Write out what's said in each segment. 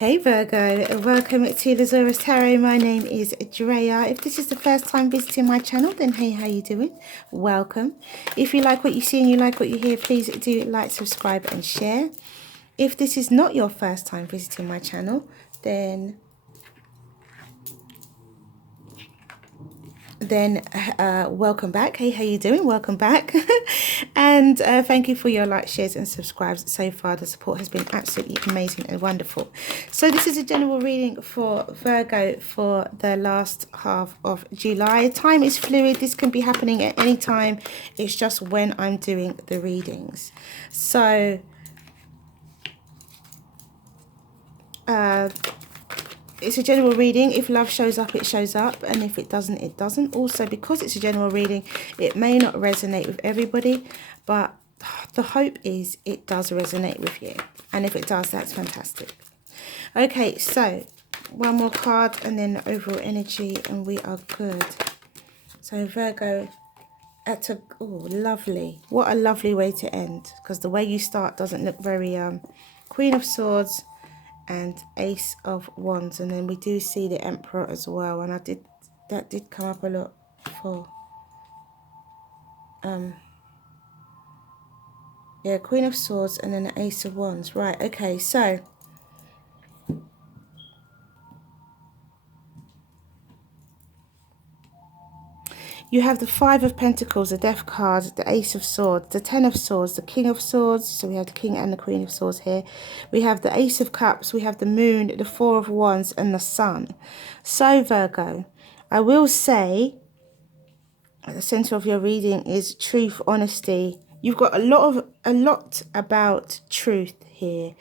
Hey Virgo, welcome to the Zarious Tarot. My name is Drea. If this is the first time visiting my channel, then hey, how you doing? Welcome. If you like what you see and you like what you hear, please do like, subscribe and share. If this is not your first time visiting my channel, then welcome back. Hey, how you doing? Welcome back. And thank you for your likes, shares and subscribes so far. The support has been absolutely amazing and wonderful. So this is a general reading for Virgo for the last half of July. Time is fluid. This can be happening at any time. It's just when I'm doing the readings. So it's a general reading. If love shows up, it shows up, and if it doesn't, it doesn't. Also, because it's a general reading, it may not resonate with everybody, but the hope is it does resonate with you, and if it does, that's fantastic. Okay, so one more card and then the overall energy, and we are good. So Virgo, lovely. What a lovely way to end, because the way you start doesn't look very Queen of Swords and Ace of Wands, and then we do see the Emperor as well, and that did come up a lot for yeah, Queen of Swords and then the Ace of Wands. Right, okay, so you have the Five of Pentacles, the Death card, the Ace of Swords, the Ten of Swords, the King of Swords. So we have the King and the Queen of Swords here. We have the Ace of Cups, we have the Moon, the Four of Wands, and the Sun. So Virgo, I will say at the center of your reading is truth, honesty. You've got a lot about truth here.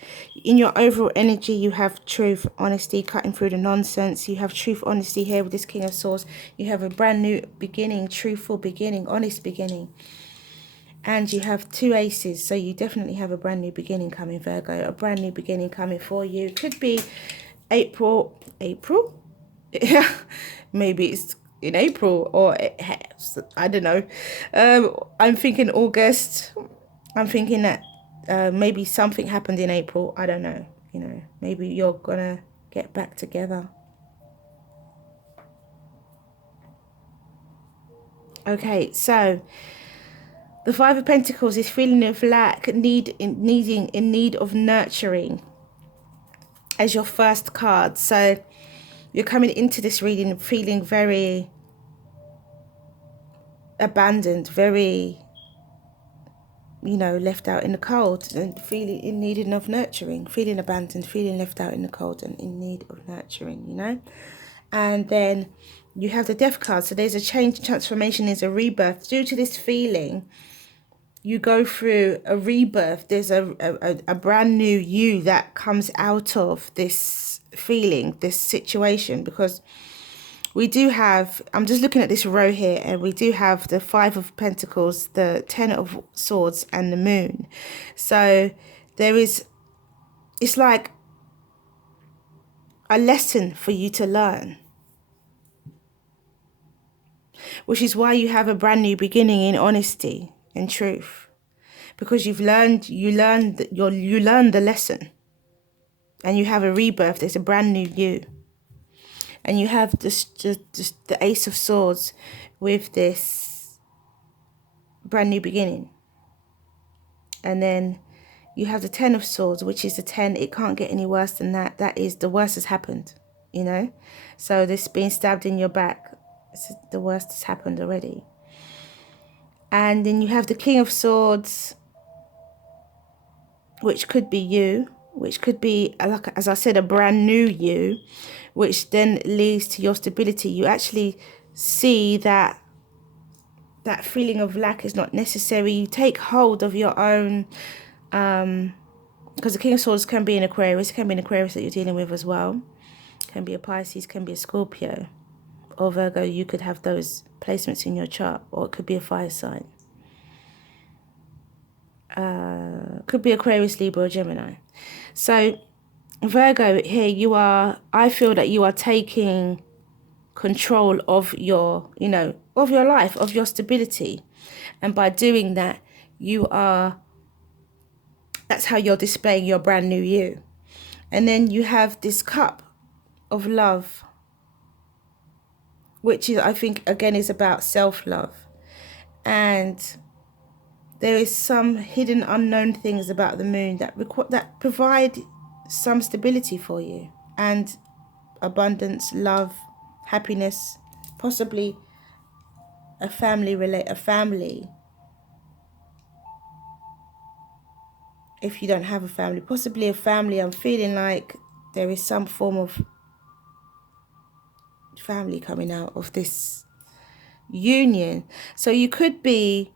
In your overall energy, you have truth, honesty, cutting through the nonsense. You have truth, honesty here with this King of Swords. You have a brand new beginning, truthful beginning, honest beginning. And you have two aces, so you definitely have a brand new beginning coming, Virgo. A brand new beginning coming for you. Could be April? Yeah, maybe it's in April, or I don't know. I'm thinking August. I'm thinking that maybe something happened in April. I don't know. You know, maybe you're gonna get back together. Okay, so the Five of Pentacles is feeling of lack, in need of nurturing as your first card. So you're coming into this reading feeling very abandoned, very, you know, left out in the cold, and feeling in need of nurturing, feeling abandoned, feeling left out in the cold and in need of nurturing, you know. And then you have the Death card. So there's a change, transformation, there's a rebirth. Due to this feeling, you go through a rebirth. There's a brand new you that comes out of this feeling, this situation, because we do have, I'm just looking at this row here, and we do have the Five of Pentacles, the Ten of Swords, and the Moon. So there is, it's like a lesson for you to learn, which is why you have a brand new beginning in honesty and truth, because you learned the lesson, and you have a rebirth. There's a brand new you. And you have just the Ace of Swords with this brand new beginning. And then you have the Ten of Swords, which is the 10. It can't get any worse than that. That is, the worst has happened, you know. So this being stabbed in your back, the worst has happened already. And then you have the King of Swords, which could be you, which could be, like, as I said, a brand new you, which then leads to your stability. You actually see that feeling of lack is not necessary. You take hold of your own, because the King of Swords can be an Aquarius. It can be an Aquarius that you're dealing with as well. It can be a Pisces, can be a Scorpio, or Virgo. You could have those placements in your chart, or it could be a fire sign. Could be Aquarius, Libra, or Gemini. So Virgo, here you are, I feel that you are taking control of your, you know, of your life, of your stability. And by doing that, that's how you're displaying your brand new you. And then you have this cup of love, which is, I think, again, is about self-love. And there is some hidden, unknown things about the moon that provide some stability for you, and abundance, love, happiness, possibly a family, if you don't have a family, possibly a family. I'm feeling like there is some form of family coming out of this union. So you could be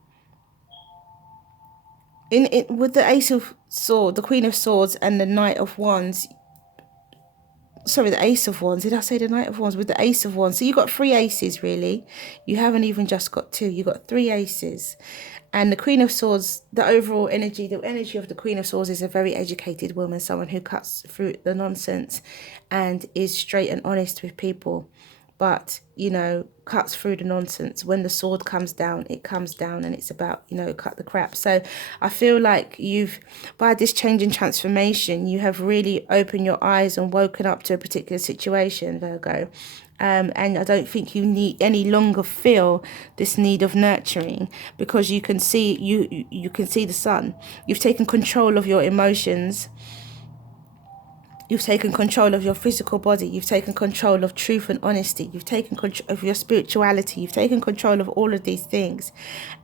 in it with the Ace of Swords, the Queen of Swords, and the Knight of Wands. Sorry, the Ace of Wands. Did I say the Knight of Wands? With the Ace of Wands. So you got 3 aces, really. You haven't even just got 2. You got 3 aces. And the Queen of Swords, the overall energy, the energy of the Queen of Swords is a very educated woman, someone who cuts through the nonsense and is straight and honest with people. But, you know, cuts through the nonsense. When the sword comes down, it comes down, and it's about, you know, cut the crap. So I feel like by this change and transformation, you have really opened your eyes and woken up to a particular situation, Virgo. And I don't think you need any longer feel this need of nurturing, because you can see you can see the sun. You've taken control of your emotions. You've taken control of your physical body. You've taken control of truth and honesty. You've taken control of your spirituality. You've taken control of all of these things.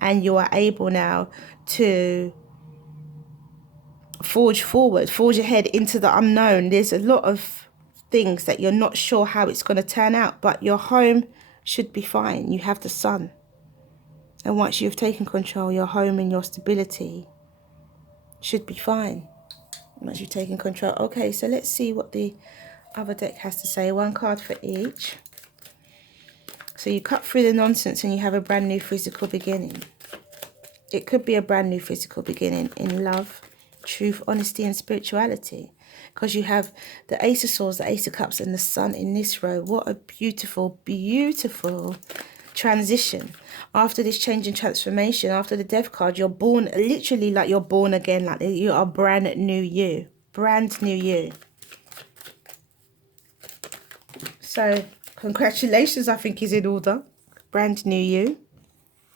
And you are able now to forge forward, forge ahead into the unknown. There's a lot of things that you're not sure how it's going to turn out, but your home should be fine. You have the sun. And once you've taken control, your home and your stability should be fine. Once you've taken control. Okay, so let's see what the other deck has to say. 1 card for each. So you cut through the nonsense and you have a brand new physical beginning. It could be a brand new physical beginning in love, truth, honesty, and spirituality. Because you have the Ace of Swords, the Ace of Cups, and the Sun in this row. What a beautiful, beautiful transition. After this change and transformation, after the Death card, you're born, literally like you're born again, like you are brand new you. Brand new you. So, congratulations, I think, is in order. Brand new you.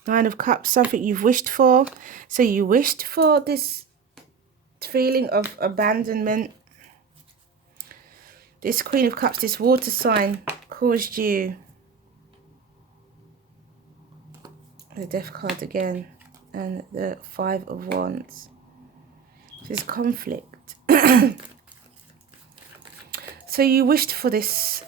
9 of Cups, something you've wished for. So you wished for this feeling of abandonment. This Queen of Cups, this water sign, caused you the Death card again, and the 5 of Wands. This is conflict. So you wished for this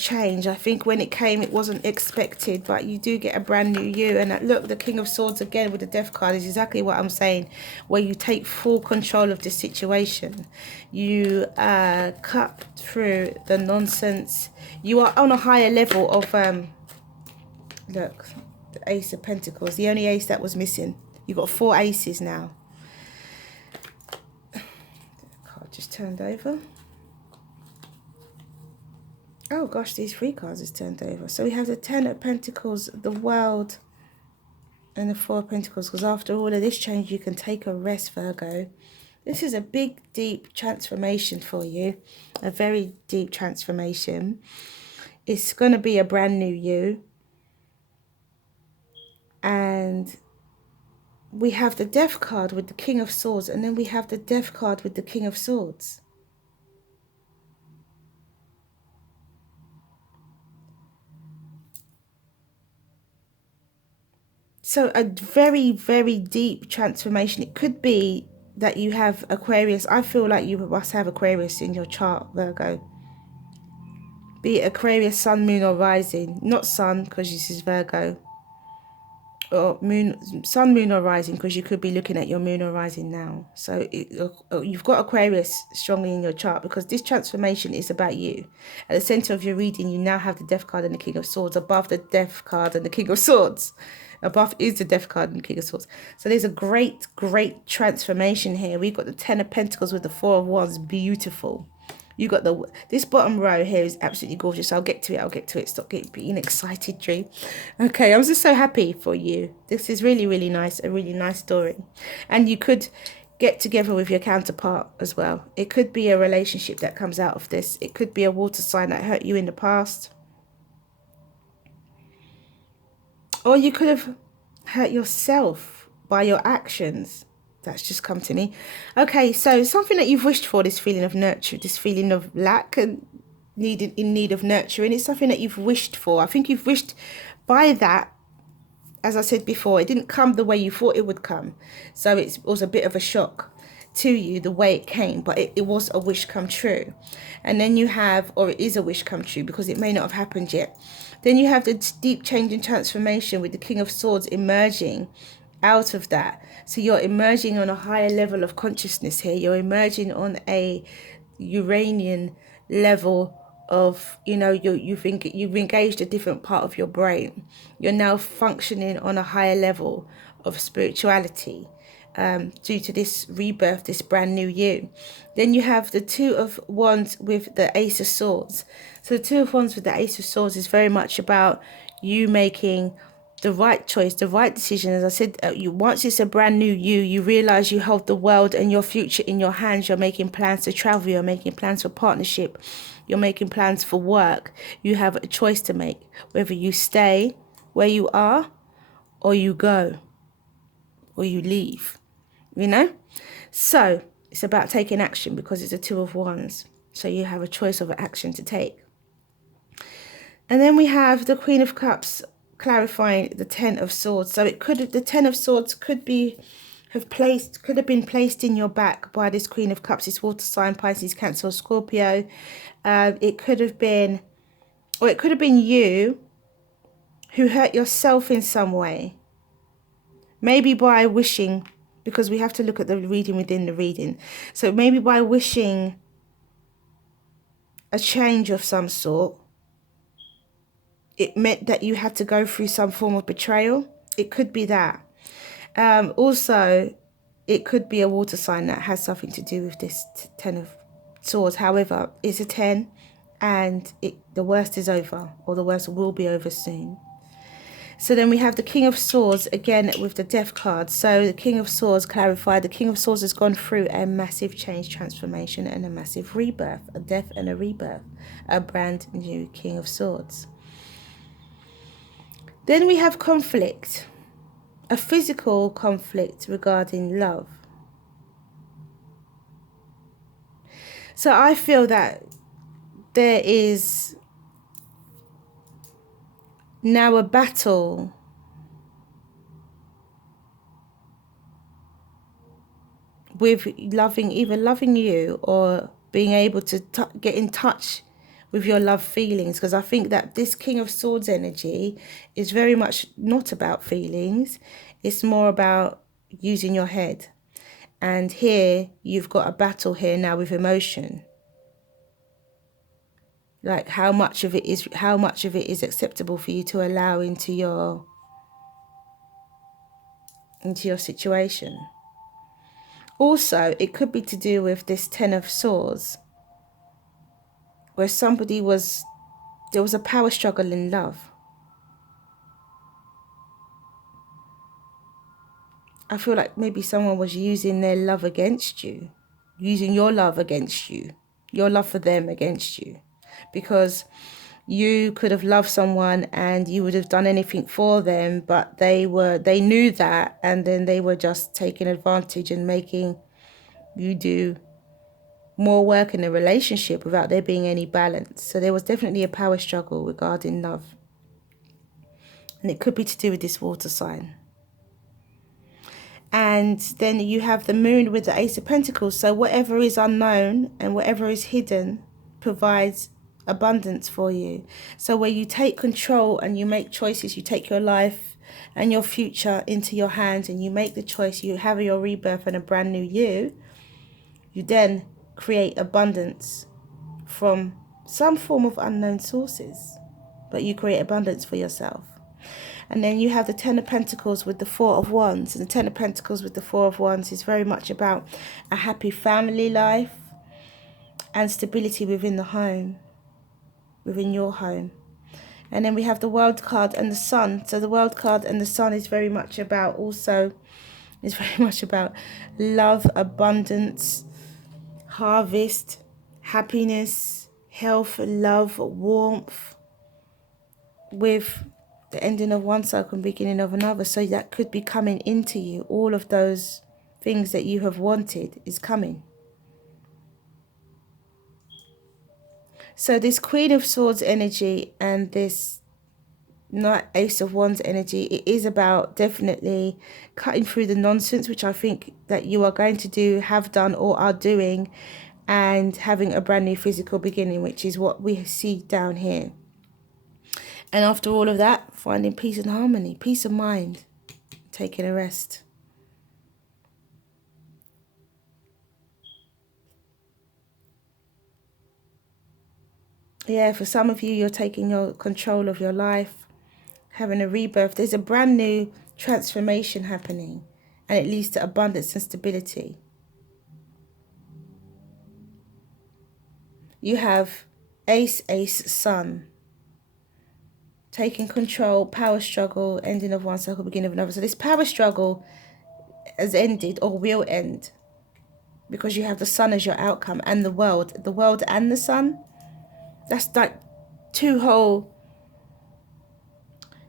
change. I think when it came, it wasn't expected, but you do get a brand new you. And look, the King of Swords again with the Death card is exactly what I'm saying, where you take full control of the situation. You cut through the nonsense. You are on a higher level of look, the Ace of Pentacles, the only ace that was missing. You've got 4 aces now. The card just turned over. Oh gosh, these 3 cards has turned over. So we have the 10 of Pentacles, the World, and the 4 of Pentacles. Because after all of this change, you can take a rest, Virgo. This is a big, deep transformation for you. A very deep transformation. It's going to be a brand new you. And we have the Death card with the King of Swords, and then we have the Death card with the King of Swords. So a very, very deep transformation. It could be that you have Aquarius. I feel like you must have Aquarius in your chart, Virgo. Be it Aquarius, Sun, Moon, or Rising. Not Sun, because this is Virgo. Or Moon, Sun, Moon, or Rising, because you could be looking at your Moon or Rising now. So you've got Aquarius strongly in your chart, because this transformation is about you. At the center of your reading, you now have the Death card and the King of Swords. Above the Death card and the King of Swords. Above is the Death card and the King of Swords. So there's a great, great transformation here. We've got the 10 of Pentacles with the 4 of Wands. Beautiful. You got this bottom row here is absolutely gorgeous. I'll get to it. Stop being excited, Drea. Okay, I'm just so happy for you. This is really, really nice. A really nice story. And you could get together with your counterpart as well. It could be a relationship that comes out of this. It could be a water sign that hurt you in the past. Or you could have hurt yourself by your actions. That's just come to me. Okay, so something that you've wished for, this feeling of nurture, this feeling of lack and in need of nurturing. It's something that you've wished for. I think you've wished by that. As I said before, it didn't come the way you thought it would come. So it was a bit of a shock to you the way it came, but it was a wish come true. And then you have, or it is a wish come true because it may not have happened yet. Then you have the deep change and transformation with the King of Swords emerging out of that. So you're emerging on a higher level of consciousness here. You're emerging on a Uranian level of, you know, you've engaged a different part of your brain. You're now functioning on a higher level of spirituality due to this rebirth, this brand new you. Then you have the Two of Wands with the Ace of Swords. So the Two of Wands with the Ace of Swords is very much about you making the right choice, the right decision. As I said, once it's a brand new you realize you hold the world and your future in your hands. You're making plans to travel. You're making plans for partnership. You're making plans for work. You have a choice to make, whether you stay where you are or you go or you leave, you know? So it's about taking action because it's a Two of Wands. So you have a choice of action to take. And then we have the Queen of Cups clarifying the Ten of Swords. So it could have, the Ten of Swords could have been placed in your back by this Queen of Cups, this water sign, Pisces, Cancer, or Scorpio. It could have been, or it could have been you who hurt yourself in some way. Maybe by wishing, because we have to look at the reading within the reading. So maybe by wishing a change of some sort, it meant that you had to go through some form of betrayal. It could be that. Also, it could be a water sign that has something to do with this Ten of Swords. However, it's a 10 and the worst is over, or the worst will be over soon. So then we have the King of Swords again with the Death card. So the King of Swords clarified. The King of Swords has gone through a massive change, transformation, and a massive rebirth. A death and a rebirth. A brand new King of Swords. Then we have conflict. A physical conflict regarding love. So I feel that there is now a battle with either loving you or being able to get in touch with your love feelings, because I think that this King of Swords energy is very much not about feelings. It's more about using your head. And here you've got a battle here now with emotion. Like how much of it is acceptable for you to allow into your situation. Also, it could be to do with this Ten of Swords, where there was a power struggle in love. I feel like maybe someone was using their love against you, using your love against you, your love for them against you, because you could have loved someone and you would have done anything for them, but they knew that, and then they were just taking advantage and making you do more work in the relationship without there being any balance. So there was definitely a power struggle regarding love. And it could be to do with this water sign. And then you have the Moon with the Ace of Pentacles. So whatever is unknown and whatever is hidden provides abundance for you. So where you take control and you make choices, you take your life and your future into your hands and you make the choice, you have your rebirth and a brand new you then create abundance from some form of unknown sources. But you create abundance for yourself. And then you have the Ten of Pentacles with the Four of Wands. And the Ten of Pentacles with the Four of Wands is very much about a happy family life and stability within the home, within your home. And then we have the World card and the Sun. So the World card and the Sun is very much about also It's very much about love, abundance, harvest, happiness, health, love, warmth, with the ending of one cycle and beginning of another. So that could be coming into you. All of those things that you have wanted is coming. So this Queen of Swords energy and this not Ace of Wands energy, it is about definitely cutting through the nonsense, which I think that you are going to do, have done, or are doing, and having a brand new physical beginning, which is what we see down here. And after all of that, finding peace and harmony, peace of mind, taking a rest. Yeah, for some of you, you're taking your control of your life, having a rebirth. There's a brand new transformation happening, and it leads to abundance and stability. You have Ace, Sun. Taking control, power struggle, ending of one cycle, beginning of another. So this power struggle has ended or will end because you have the sun as your outcome and the world and the sun. That's like two whole.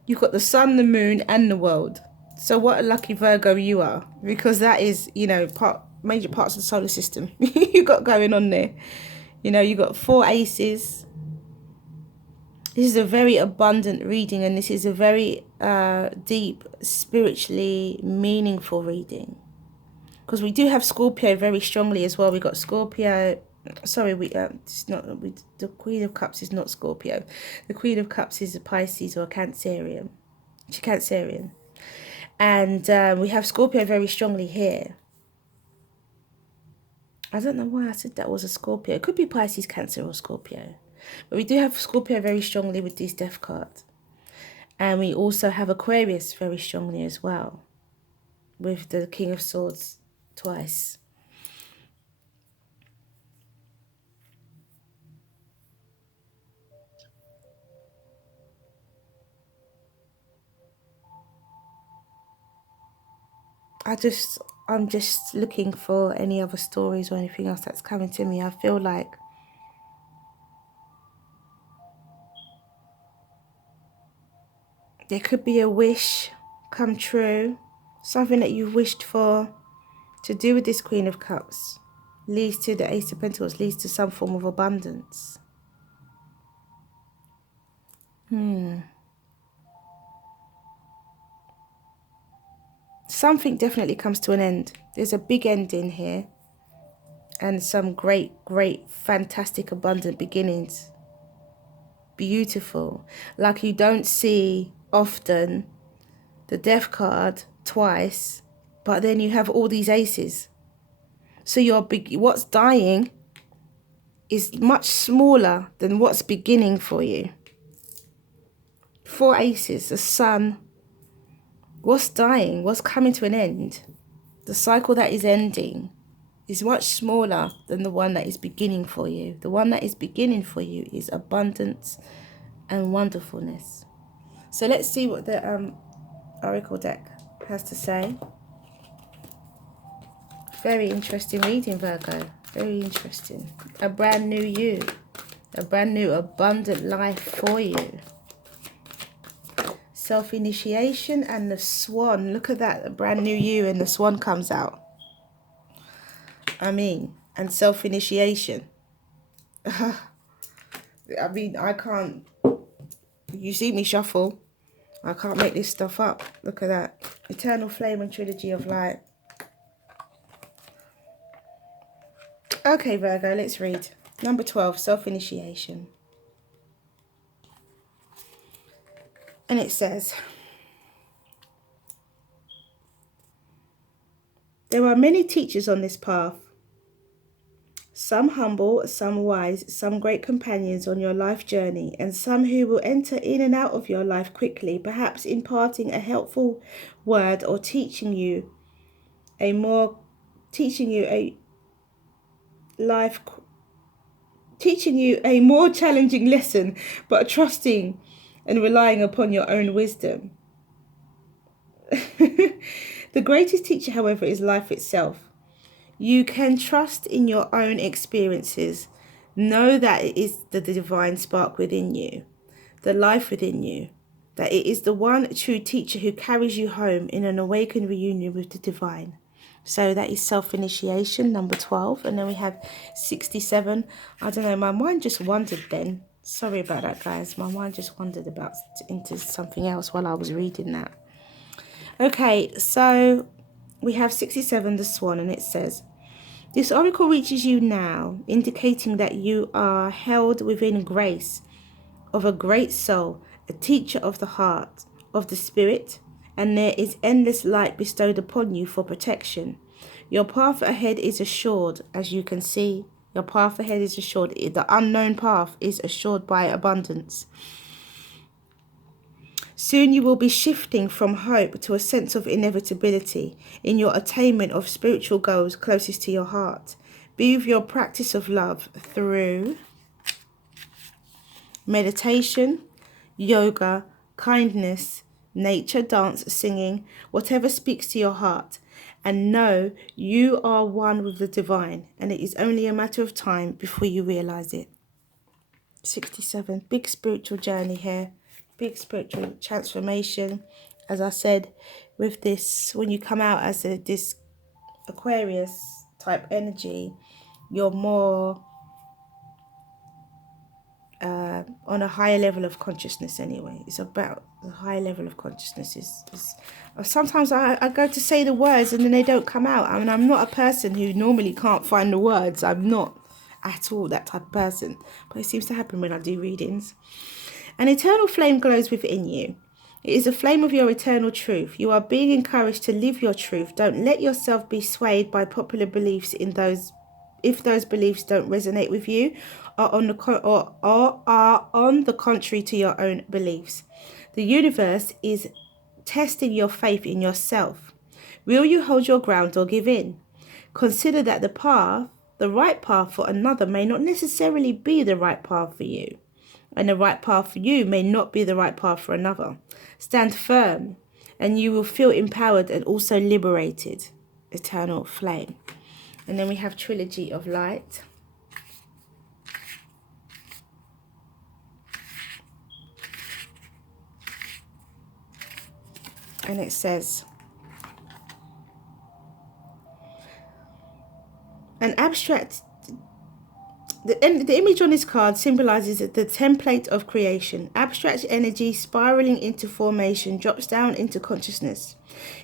You've got the sun, the moon, and the world. So what a lucky Virgo you are, because that is, you know, major parts of the solar system you got going on there. You know, you got 4 aces. This is a very abundant reading, and this is a very deep, spiritually meaningful reading. Because we do have Scorpio very strongly as well. We got Scorpio. Sorry, it's not. The Queen of Cups is not Scorpio. The Queen of Cups is a Pisces or a Cancerian. She's Cancerian, and we have Scorpio very strongly here. I don't know why I said that was a Scorpio. It could be Pisces, Cancer, or Scorpio. But we do have Scorpio very strongly with these death cards. And we also have Aquarius very strongly as well, with the King of Swords twice. I'm just looking for any other stories or anything else that's coming to me. I feel like there could be a wish come true, something that you've wished for to do with this Queen of Cups. Leads to the Ace of Pentacles, leads to some form of abundance. Something definitely comes to an end. There's a big ending here. And some great, fantastic, abundant beginnings. Beautiful. Like you don't see often the death card twice, but then you have all these aces. So what's dying is much smaller than what's beginning for you. 4 aces, the sun. What's dying, what's coming to an end, the cycle that is ending is much smaller than the one that is beginning for you. The one that is beginning for you is abundance and wonderfulness. So let's see what the Oracle deck has to say. Very interesting reading, Virgo. Very interesting. A brand new you. A brand new abundant life for you. Self-initiation and the swan. Look at that. A brand new you and the swan comes out. I mean, and self-initiation. I mean, I can't. You see me shuffle. I can't make this stuff up. Look at that. Eternal flame and trilogy of light. Okay, Virgo, let's read. Number 12, self-initiation. And it says, there are many teachers on this path. Some humble, some wise, some great companions on your life journey, and some who will enter in and out of your life quickly, perhaps imparting a helpful word or teaching you a more challenging lesson, but trusting and relying upon your own wisdom. The greatest teacher, however, is life itself. You can trust in your own experiences. Know that it is the divine spark within you, the life within you, that it is the one true teacher who carries you home in an awakened reunion with the divine. So that is self-initiation, number 12. And then we have 67. I don't know, my mind just wandered then. Sorry about that, guys. My mind just wandered into something else while I was reading that. Okay, so we have 67, the swan, and it says, this oracle reaches you now, indicating that you are held within grace of a great soul, a teacher of the heart, of the spirit, and there is endless light bestowed upon you for protection. Your path ahead is assured, as you can see. Your path ahead is assured. The unknown path is assured by abundance. Soon you will be shifting from hope to a sense of inevitability in your attainment of spiritual goals closest to your heart. Be with your practice of love through meditation, yoga, kindness, nature, dance, singing, whatever speaks to your heart. And know you are one with the divine, and it is only a matter of time before you realize it. 67, big spiritual journey here. Big spiritual transformation. As I said, with this, when you come out as this Aquarius type energy, you're more on a higher level of consciousness anyway. It's about the higher level of consciousness. Sometimes I go to say the words and then they don't come out. I mean, I'm not a person who normally can't find the words. I'm not at all that type of person. But it seems to happen when I do readings. An eternal flame glows within you. It is a flame of your eternal truth. You are being encouraged to live your truth. Don't let yourself be swayed by popular beliefs if those beliefs don't resonate with you or are on the contrary to your own beliefs. The universe is testing your faith in yourself. Will you hold your ground or give in? Consider that the right path for another may not necessarily be the right path for you. And the right path for you may not be the right path for another. Stand firm and you will feel empowered and also liberated. Eternal flame. And then we have Trilogy of Light. And it says, an abstract... The image on this card symbolizes the template of creation. Abstract energy spiraling into formation drops down into consciousness.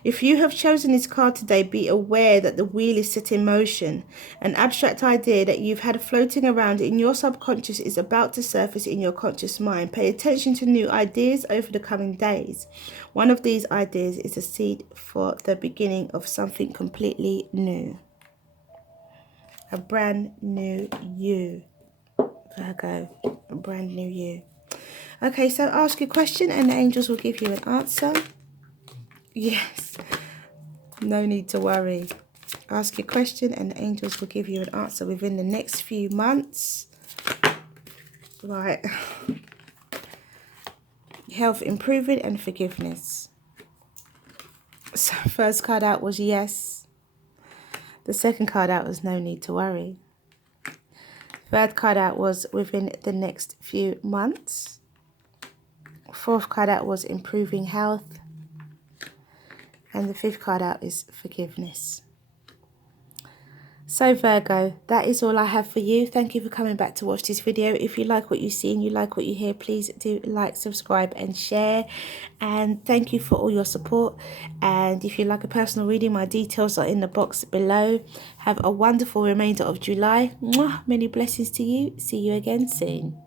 If you have chosen this card today, be aware that the wheel is set in motion. An abstract idea that you've had floating around in your subconscious is about to surface in your conscious mind. Pay attention to new ideas over the coming days. One of these ideas is a seed for the beginning of something completely new. A brand new you, Virgo. A brand new you. Okay, so ask your question and the angels will give you an answer. Yes. No need to worry. Ask your question and the angels will give you an answer within the next few months. Right. Health improving and forgiveness. So first card out was yes. The second card out was no need to worry. Third card out was within the next few months. Fourth card out was improving health. And the fifth card out is forgiveness. So Virgo, that is all I have for you. Thank you for coming back to watch this video. If you like what you see and you like what you hear, please do like, subscribe and share. And thank you for all your support. And if you like a personal reading, my details are in the box below. Have a wonderful remainder of July. Mwah, many blessings to you. See you again soon.